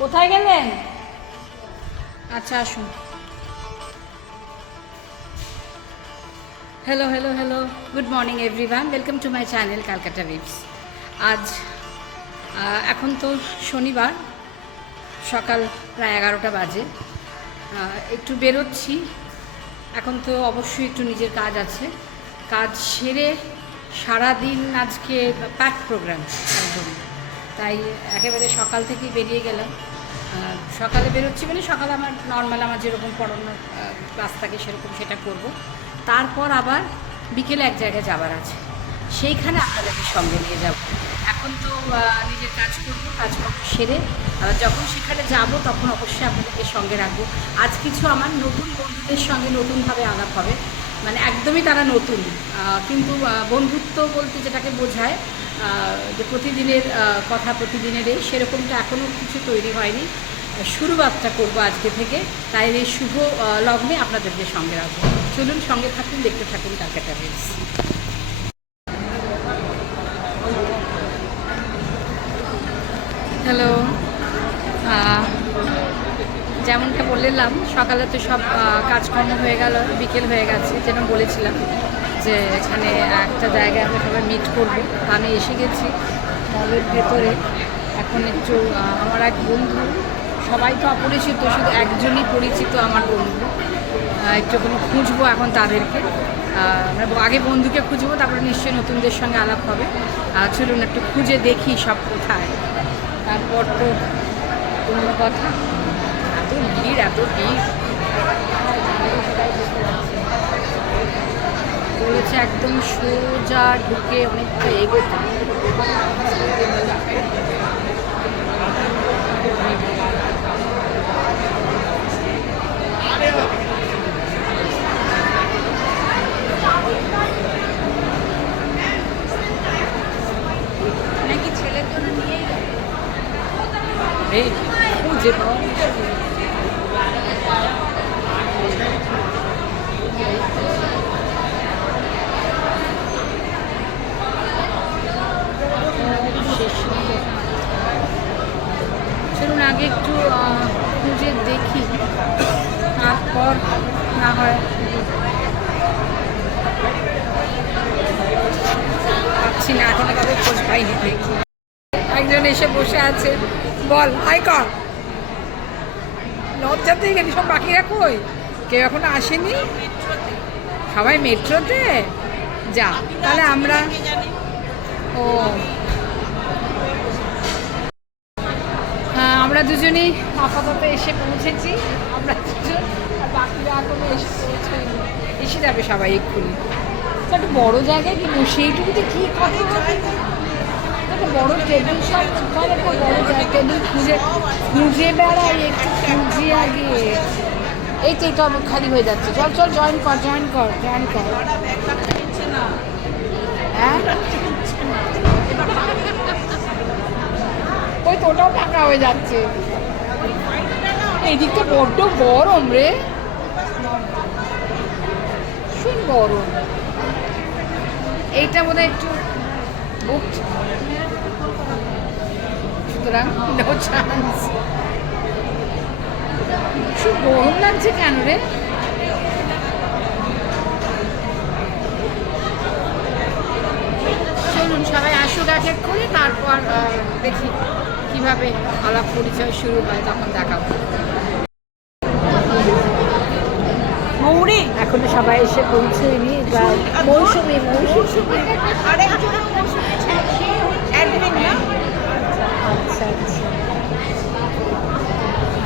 কোথায় গেলেন? আচ্ছা আসুন। Hello hello hello good morning everyone welcome to my channel Calcutta waves আজ এখন তো শনিবার, সকাল প্রায় এগারোটা বাজে। একটু বেরোচ্ছি। এখন তো অবশ্যই একটু নিজের কাজ আছে। কাজ সেরে সারাদিন আজকে প্যাক প্রোগ্রাম একদম তাই একেবারে সকাল থেকেই বেরিয়ে গেলাম। সকালে বেরোচ্ছি মানে সকালে আমার নর্মাল আমার যেরকম পড়ানোর ক্লাস থাকে সেরকম সেটা করব। তারপর আবার বিকেলে এক জায়গায় যাবার আছে। সেইখানে আপনাদেরকে সঙ্গে নিয়ে যাব। এখন তো নিজের কাজ করব, কাজকর্ম সেরে যখন সেখানে যাব তখন অবশ্যই আপনাদেরকে সঙ্গে রাখব। আজ কিছু আমার নতুন বন্ধুদের সঙ্গে নতুনভাবে আলাপ হবে। মানে একদমই তারা নতুন। কিন্তু বন্ধুত্ব বলতে যেটাকে বোঝায় যে প্রতিদিনের কথা প্রতিদিনের এই সেরকমটা এখনও কিছু তৈরি হয়নি। শুরুবাতটা করব আজকে থেকে। তাই এই শুভ লগ্নে আপনাদেরকে সঙ্গে রাখব। চলুন সঙ্গে থাকুন, দেখতে থাকুন ক্যালকাটা রিলস হ্যালো যেমনটা বললাম, সকালে তো সব কাজকর্ম হয়ে গেল, বিকেল হয়ে গেছে, যেটা বলেছিলাম। যে এখানে একটা জায়গায় আমরা সবাই মিট করব। আমি এসে গেছি মলের ভেতরে। এখন একটু আমার এক বন্ধু, সবাই তো অপরিচিত, শুধু একজনই পরিচিত আমার বন্ধু। একটুখানি খুঁজবো এখন তাদেরকে। আগে বন্ধুকে খুঁজবো, তারপরে নিশ্চয়ই নতুনদের সঙ্গে আলাপ হবে। চলুন একটু খুঁজে দেখি সব কোথায়। তারপর তো অন্য কথা। এত ভিড় এত ভিড়। বলেছে একদম সোজা ঢুকে অনেকটা এগোতে। নাকি ছেলের জন্য নিয়েই গেল এই খুঁজে পাওয়া মুশকিল। চলুন আগে একটু খুঁজে দেখি। তারপর না হয়। পাচ্ছি না, এখনও কাউকে খোঁজ পাইনি। দেখি একজন এসে বসে আছে। বল, আয় কর। লজ্জাতে গেলি সব বাকিরা কই? কেউ এখনও আসেনি? সবাই মেট্রোতে? যা, তাহলে আমরা ও হ্যাঁ আমরা দুজনেই আপাতত এসে পৌঁছেছি। আমরা দুজন আর বাকিরা এখনও এসে পৌঁছায়নি। এসে যাবে সবাই এক্ষুনি। একটা বড় জায়গায় কিন্তু বসে? এইটুকুতে কী কথা? একটা বড় টেবিল সব চল একটা বড় জায়গা টেবিল খুঁজে খুঁজে বেড়াই একটু খুঁজে আগে। এই তো এটা খালি হয়ে যাচ্ছে। চল চল জয়েন কর জয়েন কর জয়েন কর। হ্যাঁ? ওই তো ওটাও ফাঁকা হয়ে যাচ্ছে। এদিকটা বড্ড গরম রে। ভীষণ গরম। এইটা বোধহয় একটু বুকড সুতরাং নো গরম লাগছে কেন রে? চলুন সবাই আসুক এক এক করে, তারপর দেখি। কীভাবে আলাপ পরিচয় শুরু হয় তখন দেখাবো। মৌরি এখনও সবাই এসে পৌঁছেনি মৌসুমি মৌসুমি। আচ্ছা আচ্ছা।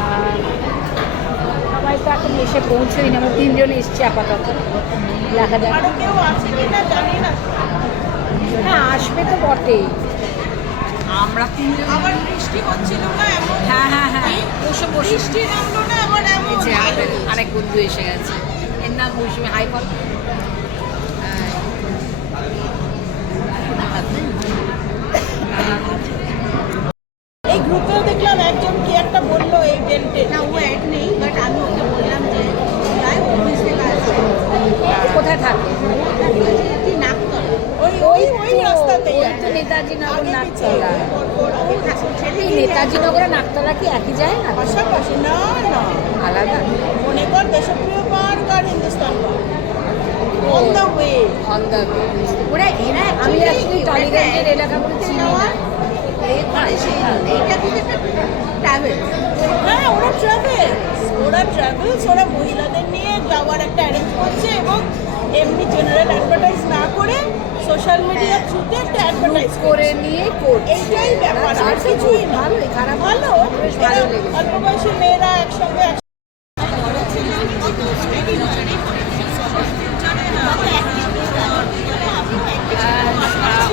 আর সবাই তো এখন এসে পৌঁছেনি আমরা তিনজন এসছি আপাতত। দেখা যাক। হ্যাঁ আসবে তো বটেই। আমরা আবার বৃষ্টি হচ্ছিল না এমন। হ্যাঁ হ্যাঁ হ্যাঁ। বসে বসে। বৃষ্টি নামলো না আবার এমন এই যে আমাদের আরেক বন্ধু এসে গেছে। এর নাম মৌসুমি হাই বল এই গ্রুপেও দেখলাম একজন কি একটা বলল এই বেল্টে না ও অ্যাড নেই বাট আমি ওকে বললাম যে প্রায় অফিস থেকে আসছে কোথায় থাকে কি নাকতলা ওই ওই ওই এই রাস্তাতেই ওই তো নেতাজি নগর নাকতলা। এই নেতাজি নগরে নাকতলা কি একই যায় না? পাশাপাশি না না। আলাদা। মনে কর Deshapriya park R Hindustan on the way on the ওরা এরা আমি আসলে টলিগঞ্জের এলাকাগুলো চিনি না। এইটা কিন্তু একটা ট্রাভেল হ্যাঁ ওরা ট্রাভেলস ওরা ট্রাভেলস ওরা মহিলাদের নিয়ে যাওয়ার একটা অ্যারেঞ্জ করছে এবং এমনি জেনারেল অ্যাডভার্টাইজ না করে সোশ্যাল মিডিয়ার থ্রুতে একটা অ্যাডভার্টাইজ করে নিয়ে করছে। এইটাই ব্যাপার। আর কিছুই না। ভালোই খারাপ ভালো। অল্প বয়সী মেয়েরা একসঙ্গে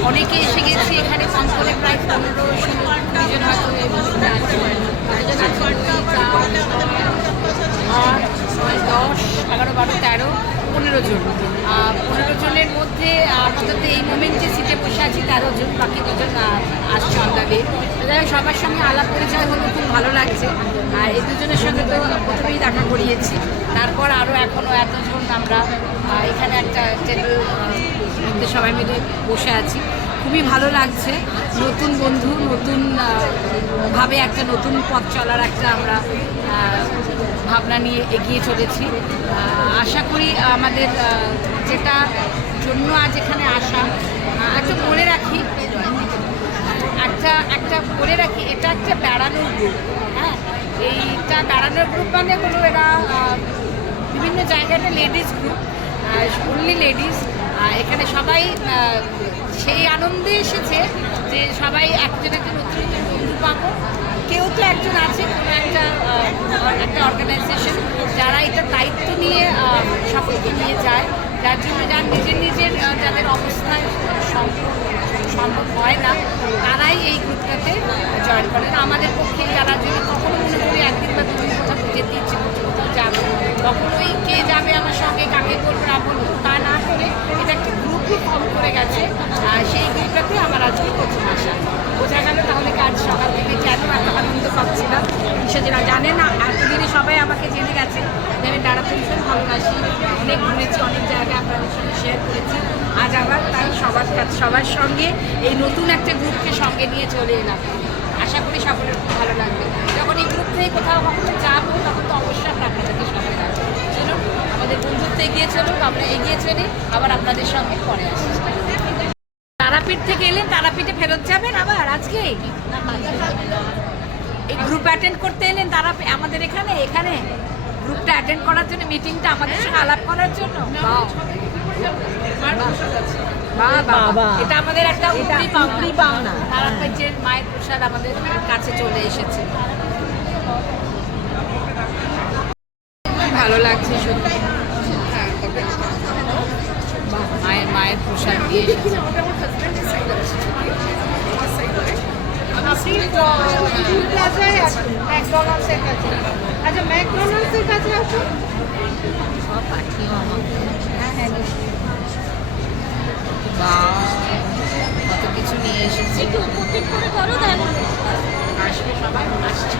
অনেকে এসে গেছি এখানে প্রায় পনেরো দশ এগারো বারো তেরো পনেরো জন। মধ্যে আপাতত এই মোমেন্টে সিটে বসে আছি তেরো জন বাকি দুজন আসছে অন্দাবে যাই সবার সঙ্গে আলাপ পরিচয় হলো, খুব ভালো লাগছে। আর এই দুজনের সঙ্গে তো প্রথমেই দেখা করিয়েছি। তারপর আরও এখনও এতজন আমরা এখানে একটা টেবিল মধ্যে সবাই মিলে বসে আছি। খুবই ভালো লাগছে। নতুন বন্ধু, নতুন ভাবে একটা নতুন পথ চলার একটা আমরা ভাবনা নিয়ে এগিয়ে চলেছি। আশা করি আমাদের যেটা জন্য আজ এখানে আসা। একটা মনে রাখি, একটা একটা বলে রাখি, এটা একটা বেড়ানোর গ্রুপ হ্যাঁ? এইটা বেড়ানোর গ্রুপ মানে হলো এরা বিভিন্ন জায়গাটা লেডিস গ্রুপ অনলি লেডিস এখানে সবাই সেই আনন্দে এসেছে যে সবাই একজন একটা নতুন বন্ধু পাবো। কেউ তো একজন আছে, কোনো একটা একটা অর্গানাইজেশন যারা এটা দায়িত্ব নিয়ে সকলকে নিয়ে যায়। যার জন্য যার নিজের নিজের যাদের অবস্থায় সম্ভব হয় না, তারাই এই গ্রুপটাতে জয়েন করেন আমাদের পক্ষে যারা যদি কখনো মনে করি একদিন বা দুদিন কোথাও যেতে ইচ্ছে করছে কোথাও যাব, কখনোই কে যাবে আমার সঙ্গে, কাকে বলব, না বলব, তা না করে এটা একটা গ্রুপই ফর্ম করে গেছে সেই গ্রুপটাতে আমার আজকে প্রথম আসা। বোঝা গেল তাহলে কাজ সকাল থেকে কেন এত আনন্দ পাচ্ছিলাম সেজন্য জানে না, এতদিনে সবাই আমাকে জেনে গেছে যে আমি বেড়াতে ভীষণ ভালোবাসি অনেক ঘুরেছি, অনেক জায়গায় আপনাদের সঙ্গে শেয়ার করেছি। আজ আবার তাই সবার কাছে সবার সঙ্গে এই নতুন একটা গ্রুপকে সঙ্গে নিয়ে চলে এলাম। আশা করি সকলের খুব ভালো লাগবে। যখন এই গ্রুপ থেকে কোথাও কখনো যাব, তখন তো অবশ্যই আমরা আপনাদেরকে সঙ্গে রাখব চলুন, আমাদের বন্ধুত্ব এগিয়ে চলুক, আমরা এগিয়ে চলে, আবার আপনাদের সঙ্গে পরে আসছি তারাপীঠ থেকে এলেন তারাপীঠে ফেরত যাবেন আবার আজকে এই গ্রুপ অ্যাটেন্ড করতে এলেন তারা আমাদের এখানে এখানে গ্রুপটা অ্যাটেন্ড করার জন্য মিটিংটা আমাদের সঙ্গে আলাপ করার জন্য। এটা আমাদের একটা উপরি পাওনা তারাপীঠের মায়ের প্রসাদ আমাদের কাছে চলে এসেছে। ভালো লাগছে সত্যি। মায়ের মায়ের প্রসাদ দিয়ে এসেছে। প্লাজায় আছেন ম্যাকডোনাল্ডসের কাছে আচ্ছা ম্যাকডোনাল্ডসের কাছে আসুন সব পাঠিও আমাকে হ্যাঁ হ্যাঁ নিশ্চয়ই। কত কিছু নিয়ে এসেছি একটু উপর করে করো তাহলে আসবে সবাই আসছে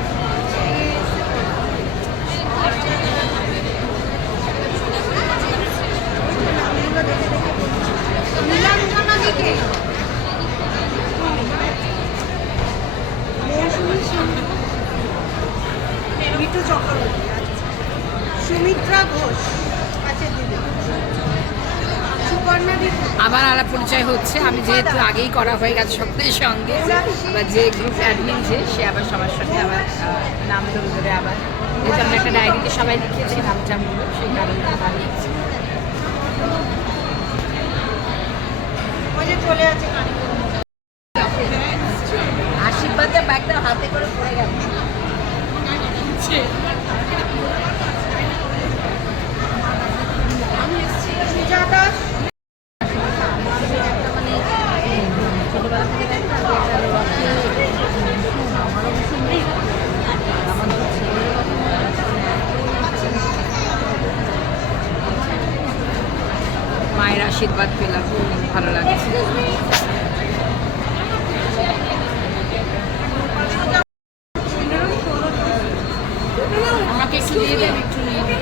নীলাঞ্জনা দিকে চক্রবর্তী। সুমিত্রা ঘোষ আছে দিদি আবার আলাপ পরিচয় হচ্ছে আমি যেহেতু আগেই করা হয়ে গেছে সকলের সঙ্গে, আবার যে গ্রুপ অ্যাডমিন যে, সে আবার সবার সঙ্গে আবার নাম ধরে ধরে আবার যেহেতু আমরা একটা ডায়েরিতে সবাই লিখেছি নামটামগুলো সেই কারণে আবার চলে আছে কানে আশীর্বাদের ব্যাগটা হাতে করে পড়ে গেল পূজা দাস মায়ের আশীর্বাদ পেলাম ভালো লাগছে আমাকে একটু দিয়ে দেন একটু নিয়ে নিই।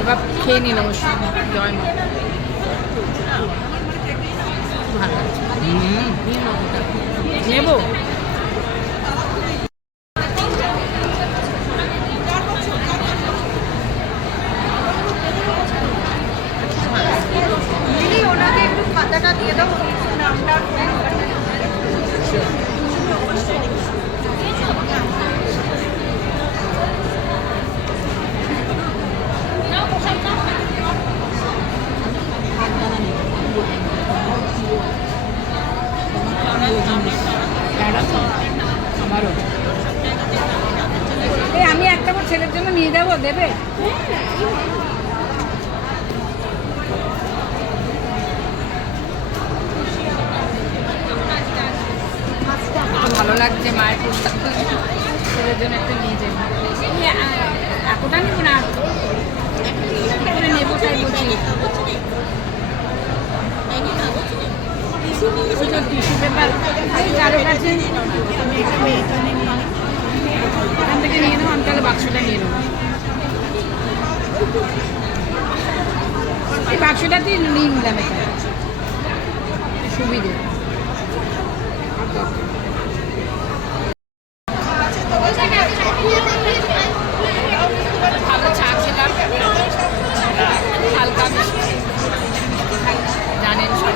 এবার খেয়ে অবশ্য জয় মা ভালো লাগছে। নেব দিদি ওনাকে একটু খাতাটা দিয়ে দাও নামটা আর phone number টা। আমারও এই আমি একটা আমার ছেলের জন্য নিয়ে যাব দেবে ভালো লাগছে মায়ের প্রস্তাব ছেলের জন্য একটা নিয়ে যাব এতটা নেব না। নেব তাই বলছি। Tissue paper. কারও কাছে। এখান থেকে নিয়ে নেব আমি তাহলে বাক্সটা নিয়ে নেব। এই বাক্সটাতে নিয়ে নিলাম এখানে। সুবিধে ভালো চা খেলাম হালকা মিষ্টি জানেন সব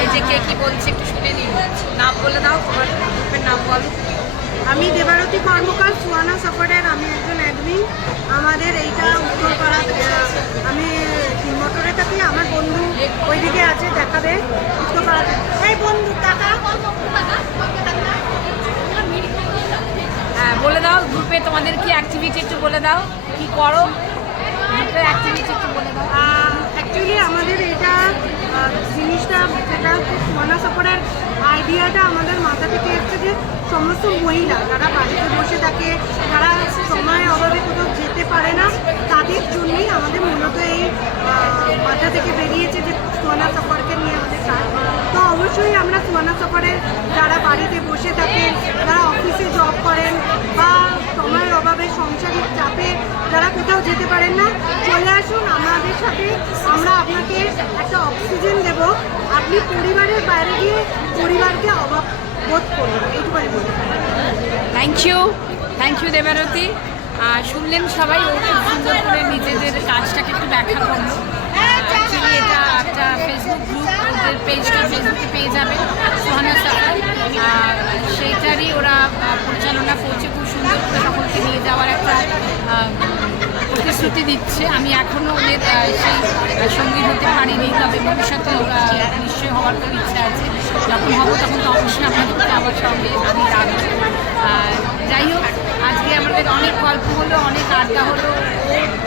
এই যে কে কি বলছে একটু শুনে নিন নাম বলে দাও তোমার গ্রুপের নাম বলো আমি দেবারতী কর্মকার সুয়ানা সাপোর্টের আমি একজন অ্যাডমিন আমাদের এইটা উত্তরপাড়া আমি মোটরে থাকি। আমার বন্ধু ওইদিকে আছে দেখাবে। উত্তরপাড়াতে এই বন্ধু টাকা হ্যাঁ বলে দাও গ্রুপে তোমাদের কি অ্যাক্টিভিটি একটু বলে দাও। কি করো? গ্রুপের অ্যাক্টিভিটি একটু বলে দাও। অ্যাকচুয়ালি আমাদের এটা জিনিসটা, যেটা হচ্ছে সফরের আইডিয়াটা আমাদের মাথা থেকে এসছে যে সমস্ত মহিলা যারা বাড়িতে বসে থাকে, যারা সময় অভাবে কোথাও যেতে পারে না, তাদের জন্যই আমাদের মূলত এই মাথা থেকে বেরিয়েছে যে সুয়ানা সফরকে নিয়ে আমাদের কাজ অবশ্যই আমরা সুয়ানা সাপোর্টের যারা বাড়িতে বসে থাকেন যারা অফিসে জব করেন বা সময়ের অভাবে সংসারিক চাপে যারা কোথাও যেতে পারেন না, চলে আসুন আমাদের সাথে। আমরা আপনাকে একটা অক্সিজেন দেব। আপনি পরিবারের বাইরে গিয়ে পরিবারকে অভাব বোধ করবেন এইটুখানি বলতে thank you thank you Debarati শুনলেন সবাই খুব সুন্দর করে নিজেদের কাজটাকে একটু ব্যাখ্যা করল। এটা একটা ফেসবুক গ্রুপ ওদের পেজটা ফেসবুকে পেয়ে যাবে, সোহানা সাফার আর সেইটারই ওরা পরিচালনা করছে, খুব সুন্দর সকলকে নিয়ে যাওয়ার একটা প্রতিশ্রুতি দিচ্ছে। আমি এখনও ওদের সেই সঙ্গী হতে পারিনি, তবে ভবিষ্যতে ওরা নিশ্চয়ই হওয়ার তো ইচ্ছা আছে। যখন হব তখন তো অবশ্যই আপনাদেরকে আমার সঙ্গে আমি রাখব। যাই হোক আজকে আমাদের অনেক গল্প হলো অনেক আড্ডা হলো।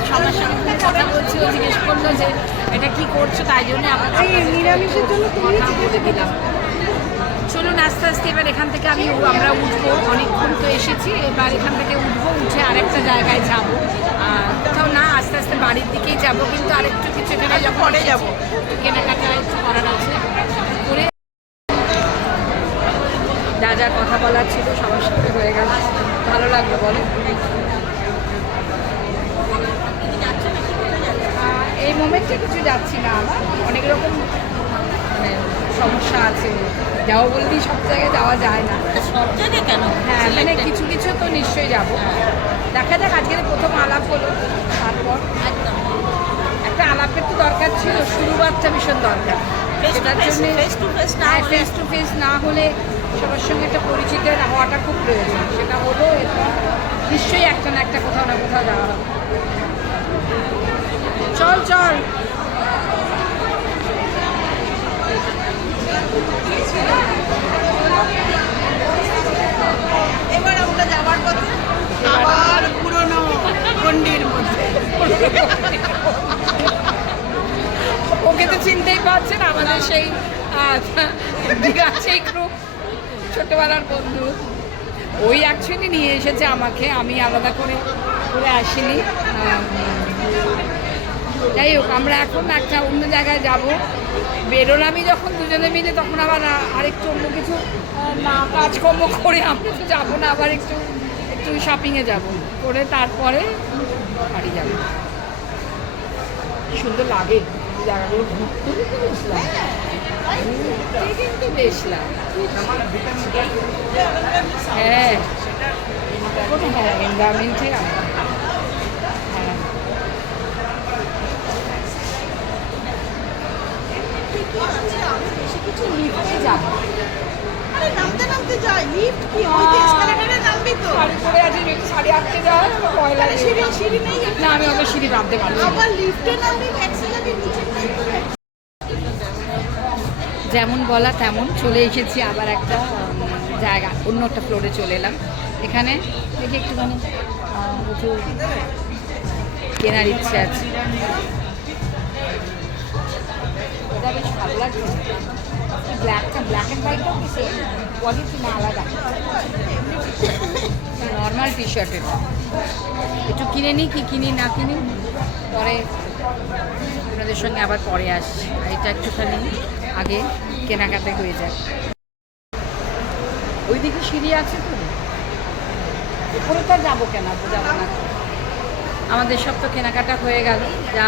সবার সঙ্গে কথা বলছি ও জিজ্ঞেস করল যে এটা কি করছ তাই জন্য আমার নিরামিষের জন্য কথা বলে দিলাম। চলুন আস্তে আস্তে এবার এখান থেকে আমি আমরা উঠবো। অনেকক্ষণ তো এসেছি এবার এখান থেকে উঠবো উঠে আরেকটা জায়গায় যাব। আর কোথাও না আস্তে আস্তে বাড়ির দিকেই যাব কিন্তু আরেকটু কিছু যখন পরে যাব। কেনাকাটা একটু করার আছে। করে যা যা কথা বলার ছিল সবার সাথে হয়ে গেল। ভালো লাগল বলো। এই মোমেন্টে কিছু যাচ্ছি না আমার। অনেক রকম মানে সমস্যা আছে। যাওয়া বললেই সব জায়গায় যাওয়া যায় না। সব জায়গায় কেন? হ্যাঁ মানে কিছু কিছু তো নিশ্চয়ই যাব। দেখা যাক আজকে প্রথম আলাপ হলো তারপর। একটা আলাপের তো দরকার ছিল শুরুবাতটা ভীষণ দরকার। সেটার জন্য ফেস টু ফেস না হলে সবার সঙ্গে একটা পরিচিত হওয়াটা খুব প্রয়োজন। সেটা হলো নিশ্চয়ই একটা না একটা কোথাও না কোথাও যাওয়া হবে। চল চল। এবার আমরা যাওয়ার পথে আবার পুরনো গন্ডির মধ্যে। ওকে তো চিনতেই পারছেন আমাদের সেই সেই গ্রুপ ছোটবেলার বন্ধু। ওই অ্যাকচুয়ালি নিয়ে এসেছে আমাকে, আমি আলাদা করে করে আসিনি। যাই হোক, আমরা এখন একটা অন্য জায়গায় যাব। বেরোলামই যখন দুজনে মিলে, তখন আবার আরেকটু অন্য কিছু না, কাজকর্ম করে আমরা তো যাব না, আবার একটু একটু শপিংয়ে যাব। করে তারপরে বাড়ি যাব। সুন্দর লাগে জায়গাগুলো ঘুরতে কিন্তু বেশ লাগে কিন্তু বেশ লাগে। হ্যাঁ। হ্যাঁ এনভায়রনমেন্টে হ্যাঁ। কিছু লিফটে যাব আরে নামতে নামতে যাই লিফট কি? ওই তো এসকালেটরে নামবি তো? শাড়ি পরে আছি একটু শাড়ি আটকে যাওয়ার পয়লা সিঁড়ি সিঁড়ি নেই না আমি অত সিঁড়ি নামতে পারব। আবার লিফটে নামবি যেমন বলা তেমন চলে এসেছি আবার একটা জায়গা, অন্য একটা ফ্লোরে চলে এলাম। এখানে দেখি একটুখানি কেনার ইচ্ছে আছে। ব্ল্যাকটা ব্ল্যাক অ্যান্ড না আলাদা? নর্মাল টি শার্টের একটু কিনে নিই কি কিনি, না কিনি? পরে আপনাদের সঙ্গে আবার পরে আসছি। এটা একটুখানি আগে কেনাকাটা হয়ে যায়। ওইদিকে সিঁড়ি আছে তো? উপরে তো যাব কেন? যাব না। আমাদের সব তো কেনাকাটা হয়ে গেল। যা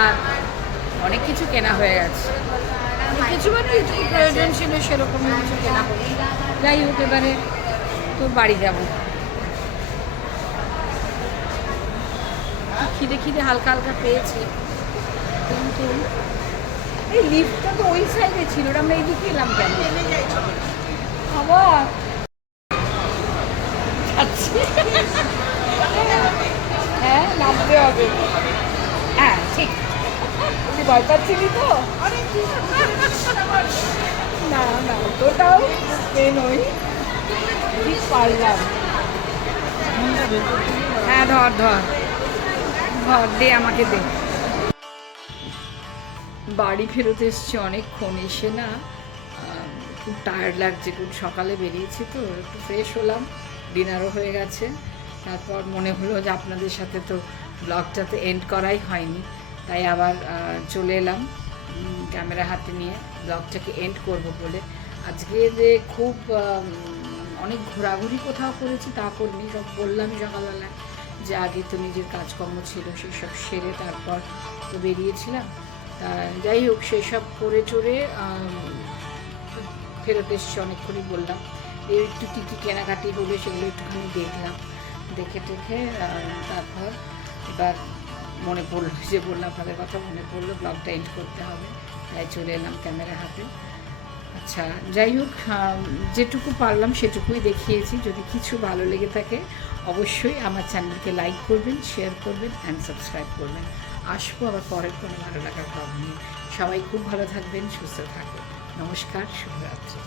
অনেক কিছু কেনা হয়ে গেছে। কিছু মানে প্রয়োজন ছিল সেরকমই কিছু কেনা যাই হোক, এবারে তো বাড়ি যাব। খিদে খিদে হালকা হালকা পেয়েছি। কিন্তু এই লিফটটা তো ওই সাইডে ছিল আমরা এইদিকে এলাম কেন? হ্যাঁ নামতে হবে। হ্যাঁ ঠিক। তুই ভয় পাচ্ছিলি তো? না না, তোটাও পেন ওই ঠিক পারলাম। হ্যাঁ ধর ধর। ধর, দে আমাকে দে। বাড়ি ফেরত এসছি অনেকক্ষণ, এসে না খুব টায়ার্ড লাগছে, খুব সকালে বেরিয়েছি তো, একটু ফ্রেশ হলাম ডিনারও হয়ে গেছে। তারপর মনে হলো যে আপনাদের সাথে তো ব্লগটা তো এন্ড করাই হয়নি, তাই আবার চলে এলাম ক্যামেরা হাতে নিয়ে ব্লগটাকে এন্ড করব বলে। আজকে যে খুব অনেক ঘোরাঘুরি কোথাও করেছি তা করিনি, সব বললাম সকালবেলায় যে আগে তো নিজের কাজকর্ম ছিল সেসব সেরে তারপর তো বেরিয়েছিলাম। যাই হোক, সেসব করে চড়ে ফেরত এসছি অনেকক্ষণই বললাম। এই একটু কী কী কেনাকাটি হলো সেগুলো একটুখানি দেখলাম, দেখে টেখে তারপর এবার মনে পড়ল যে বললাম, আপনাদের কথা মনে পড়ল, ব্লগটা এন্ড করতে হবে। তাই চলে এলাম ক্যামেরা হাতে। আচ্ছা যাই হোক যেটুকু পারলাম সেটুকুই দেখিয়েছি। যদি কিছু ভালো লেগে থাকে, অবশ্যই আমার চ্যানেলকে লাইক করবেন শেয়ার করবেন অ্যান্ড সাবস্ক্রাইব করবেন। আসব, আবার পরের কোনো ভালো লাগার প্রবলেম সবাই খুব ভালো থাকবেন, সুস্থ থাকবেন নমস্কার, শুভরাত্রি।